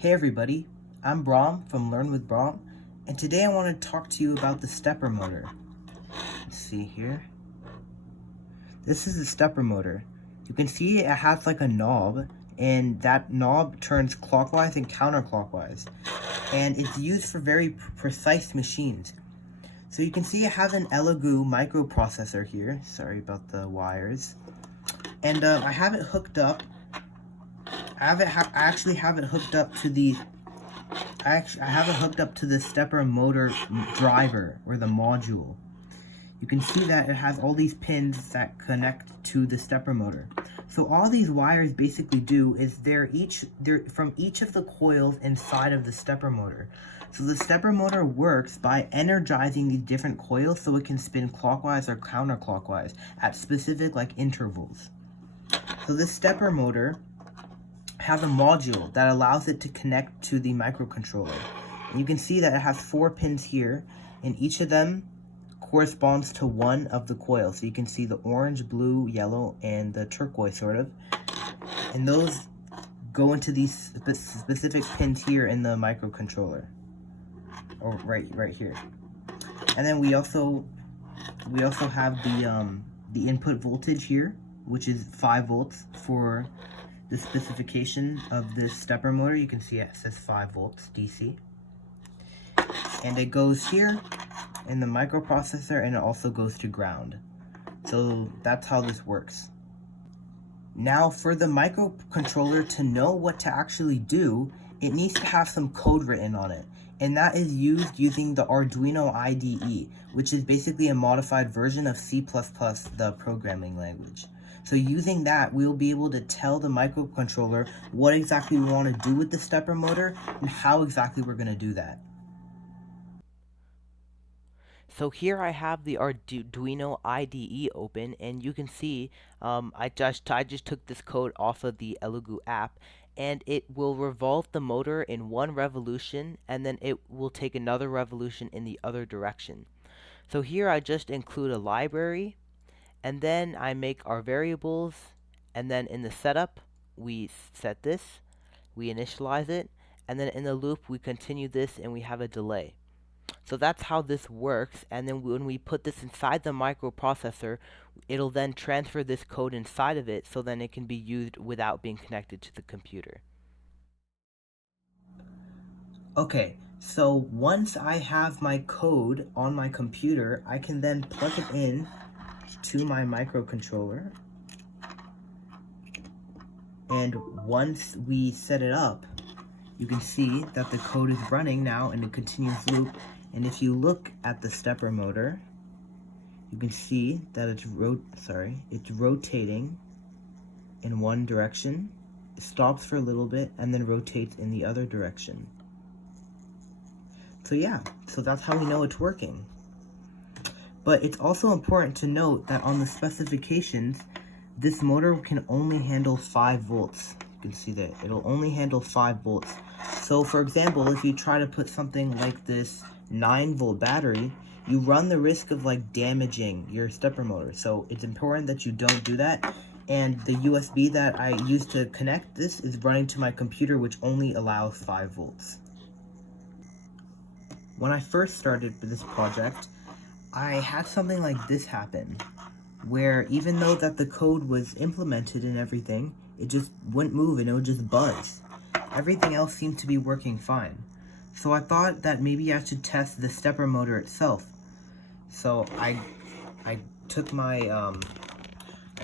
Hey everybody, I'm Brahm from Learn with Brahm, and today I want to talk to you about the stepper motor. Let's see here. This is the stepper motor. You can see it has like a knob, and that knob turns clockwise and counterclockwise, and it's used for very precise machines. So you can see it has an Elegoo microprocessor here. Sorry about the wires. And I have it hooked up. I actually have it hooked up to the stepper motor driver, or the module. You can see that it has all these pins that connect to the stepper motor. So all these wires basically do is they're from each of the coils inside of the stepper motor. So the stepper motor works by energizing these different coils so it can spin clockwise or counterclockwise at specific intervals. So this stepper motor has a module that allows it to connect to the microcontroller. And you can see that it has 4 pins here, and each of them corresponds to one of the coils. So you can see the orange, blue, yellow, and the turquoise sort of. And those go into these specific pins here in the microcontroller. Or right here. And then we also have the input voltage here, which is 5 volts for the specification of this stepper motor. You can see it says 5 volts DC. And it goes here in the microprocessor, and it also goes to ground. So that's how this works. Now for the microcontroller to know what to actually do, it needs to have some code written on it. And that is used using the Arduino IDE, which is basically a modified version of C++, the programming language. So using that, we'll be able to tell the microcontroller what exactly we want to do with the stepper motor and how exactly we're going to do that. So here I have the Arduino IDE open, and you can see I just took this code off of the Elegoo app, and it will revolve the motor in one revolution, and then it will take another revolution in the other direction. So here I just include a library, and then I make our variables, and then in the setup we set this, we initialize it, and then in the loop we continue this, and we have a delay. So that's how this works, and then when we put this inside the microprocessor, it'll then transfer this code inside of it, so then it can be used without being connected to the computer. Okay, so once I have my code on my computer, I can then plug it in to my microcontroller. And once we set it up, you can see that the code is running now in a continuous loop. And if you look at the stepper motor, you can see that it's rotating in one direction. It stops for a little bit and then rotates in the other direction. So yeah, so that's how we know it's working. But it's also important to note that on the specifications, this motor can only handle 5 volts. You can see that it'll only handle 5 volts. So for example, if you try to put something like this 9-volt battery, you run the risk of damaging your stepper motor. So it's important that you don't do that. And the USB that I use to connect this is running to my computer, which only allows 5 volts. When I first started with this project, I had something like this happen, where even though that the code was implemented and everything, it just wouldn't move and it would just buzz. Everything else seemed to be working fine. So I thought that maybe I should test the stepper motor itself. So I took my I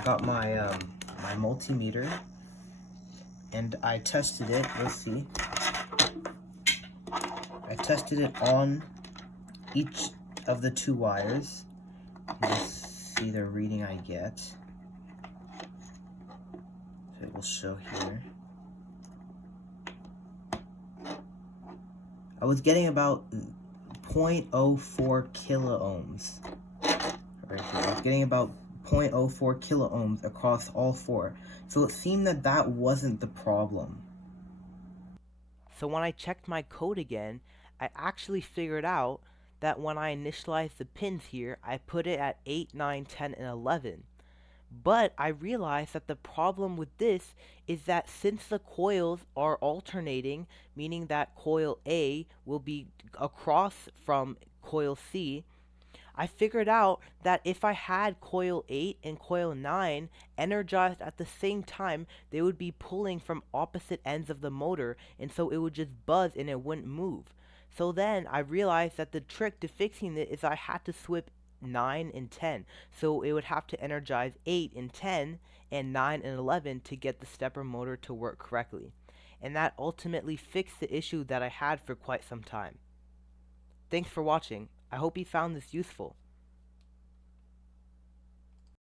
got my my multimeter, and I tested it. Let's see. I tested it on each of the 2 wires. Let's see the reading I get. So it will show here. I was getting about 0.04 kilo ohms. Right here. I was getting about 0.04 kilo ohms across all 4. So it seemed that that wasn't the problem. So when I checked my code again, I actually figured out that when I initialized the pins here, I put it at 8, 9, 10, and 11. But I realized that the problem with this is that since the coils are alternating, meaning that coil A will be across from coil C, I figured out that if I had coil 8 and coil 9 energized at the same time, they would be pulling from opposite ends of the motor, and so it would just buzz and it wouldn't move. So then I realized that the trick to fixing it is I had to switch 9 and 10. So it would have to energize 8 and 10 and 9 and 11 to get the stepper motor to work correctly. And that ultimately fixed the issue that I had for quite some time. Thanks for watching. I hope you found this useful.